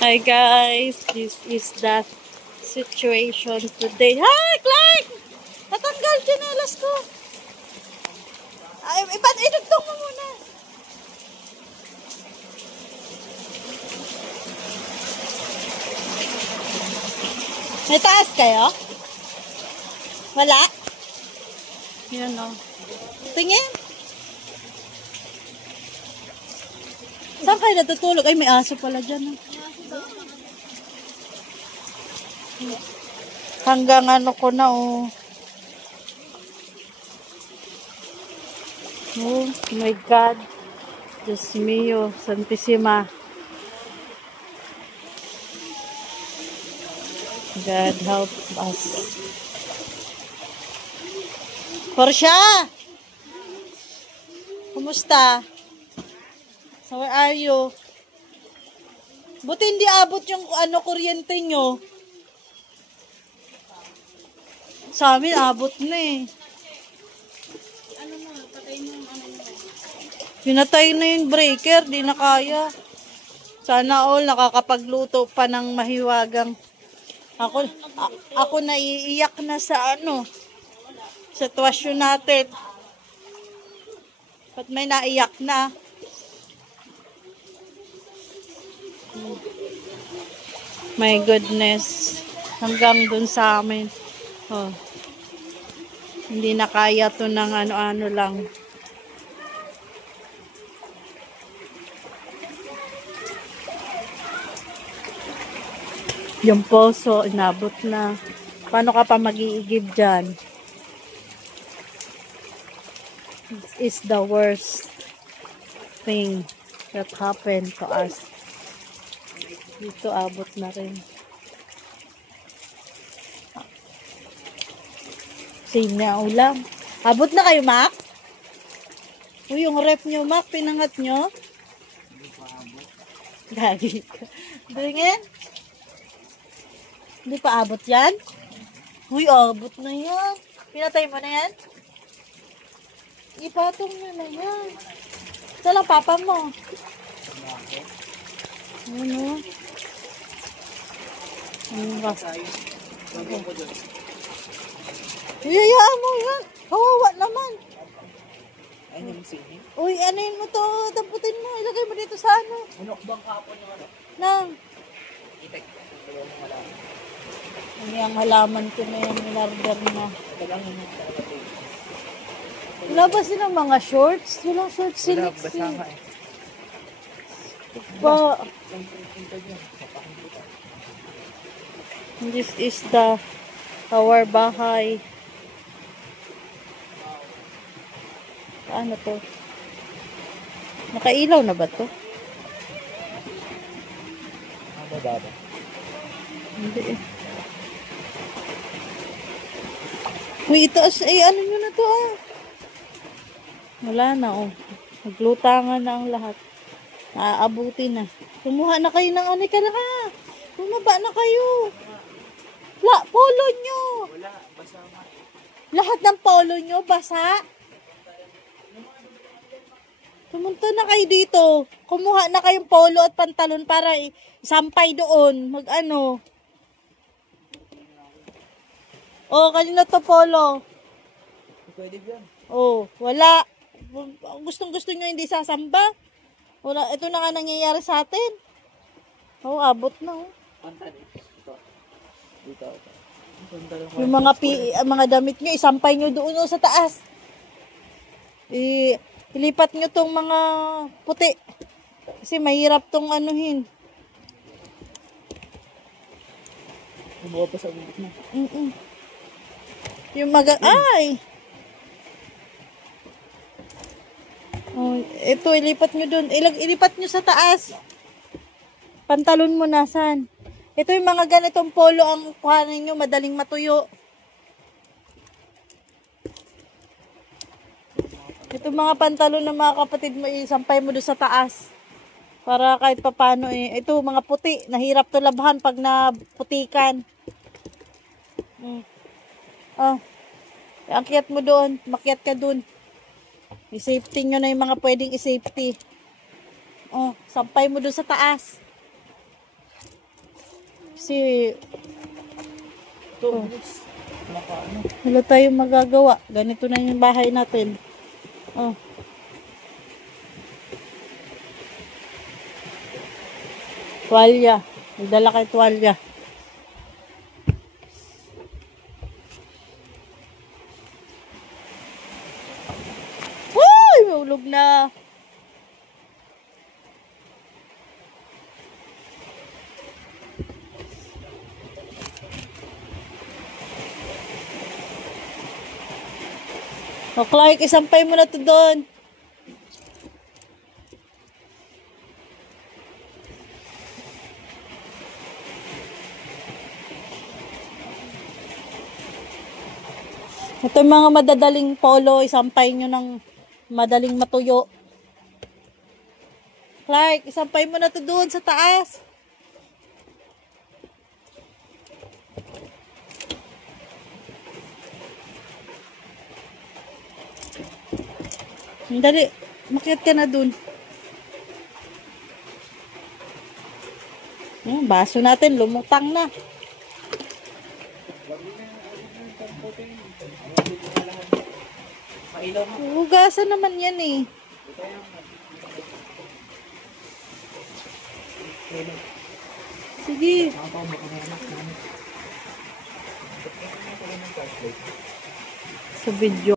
Hi guys, this is the situation today. Hi Clark! Natanggal tsinelas ko. Ay, idugtong mo muna. May taas kayo? Wala? Yan o. Tingin. Saan kayo natutulog? Ay, may aso pala dyan. Hanggang ano ko na oh. Oh my God. Diyos mio, Santissima. God help us. Portia! Kumusta? So where are you? Buti hindi abot yung kuryente nyo. Sa amin, abot na eh. Ano mo, patay mo yung ano mo. Pinatay na yung breaker, di na kaya. Sana all nakakapagluto pa ng mahiwagang. Ako naiiyak na sa sitwasyon natin. Ba't may naiyak na? My goodness. Hanggang dun sa amin. Oh. Hindi na kaya to ng ano-ano lang. Yung poso, inabot na. Paano ka pa mag-iigib dyan? This is the worst thing that happened to us. Dito abot na rin. Same na ulam. Abot na kayo, Mac? Uy, yung ref nyo, Mac, pinangat nyo? Hindi pa abot. Gagi ka. Tingin? Hindi pa abot yan? Uy, abot na yan. Pinatay mo na yan? Ipatong mo na yan. Ito lang, papa mo. Ano? Ano ba? Iyayaan mo yan. Kawawa naman. Ay, yung sini. Uy, anuin mo to. Taputin mo. Ilagay mo dito sa ano. Unok bang kapon yung ano? Nang. Itek. Dalawang mga halaman. Ano yung halaman ko na yung nilarder na. Dalawang yung kalapatid. Wala ba silang mga shorts? Walang shorts sila. Wala, basa nga eh. Pa. This is our bahay. Ano to? Nakailaw na ba to? Ano ba ba? Hindi eh. Uy, ito ay ano nyo na to ah. Wala na oh. Naglutangan na ang lahat. Naaabuti na. Kumuha na kayo ng ka na ha. Bumaba na kayo. Polo nyo. Wala, basa nga. Lahat ng polo nyo, basa. Pumunta na kayo dito. Kumuha na kayong polo at pantalon para isampay doon. Mag-ano. Oh, kanina to polo. Pwede yan. Oh, wala. Gustong-gusto nyo hindi sasamba. Wala. Ito na nga nangyayari sa atin. Oh, abot na oh. Pantanin. Ito. Dito. Yung mga damit nyo, isampay nyo doon oh, sa taas. Ilipat nyo tong mga puti. Kasi mahirap tong anuhin. Bumuha pa sa bibig na. Yung ay! Oh, ito, ilipat nyo doon. Ilipat nyo sa taas. Pantalon mo nasan? Ito yung mga ganitong polo ang kuhanin nyo, madaling matuyo. Ito mga pantalon ng mga kapatid mo, isampay mo doon sa taas. Para kahit papano ito mga puti, nahirap to labhan pag naputikan. Akyat mo doon, makyat ka doon. I-safety nyo na yung mga pwedeng i-safety. Oh, sampay mo doon sa taas. Kasi Ito, bilis. Nakaano. wala tayong magagawa. Ganito na yung bahay natin. Oh. Tuwalya. Nagdala kay tuwalya. Uy! Maulog na. O Clark, isampay mo na to doon. Ito yung mga madadaling polo, isampay nyo ng madaling matuyo. Clark, isampay mo na to doon sa taas. Dali, makiat ka na doon. Baso natin, lumutang na. Mailaw mo. Hugasan naman yan eh. Sige. Sa video.